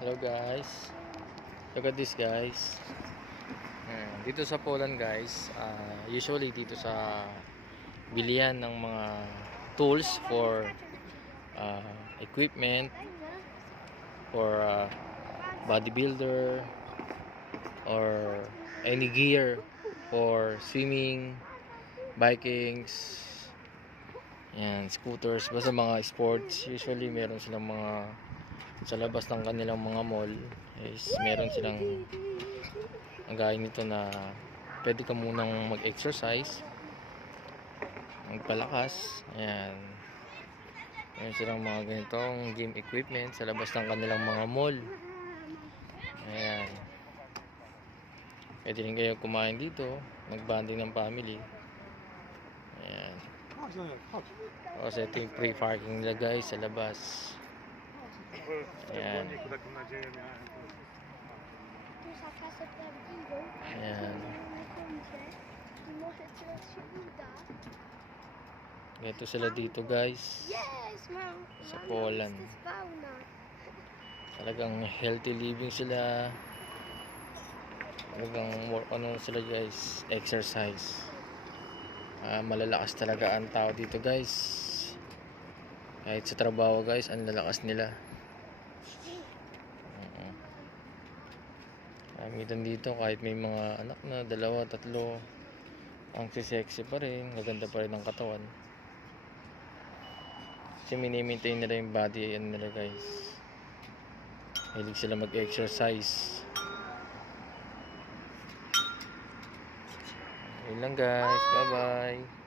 Hello guys, look at this guys. Dito sa Poland guys, usually dito sa bilihan ng mga tools for equipment for bodybuilder or any gear for swimming, bikings, yan, scooters, basta mga sports. Usually meron silang mga sa labas ng kanilang mga mall is meron silang gaya nito na pwede ka munang mag-exercise, magpalakas. Ayan, meron silang mga ganitong gym equipment sa labas ng kanilang mga mall. Ayan, pwede rin kayo kumain dito, mag-bonding ng family. Ayan, kasi ito yung free parking nila guys sa labas. Ayan. Ayan. Ito sila dito guys sa Poland. Talagang healthy living sila. Talagang more on sila guys, exercise. Malalakas talaga ang tao dito guys. Kahit sa trabaho guys, ang lalakas nila. Kamitan dito kahit may mga anak na, 2, 3, ang sexy pa rin, maganda pa rin ang katawan. Kasi mini-maintain nila yung body nila guys. Hilig sila mag-exercise. Yun lang guys, bye bye.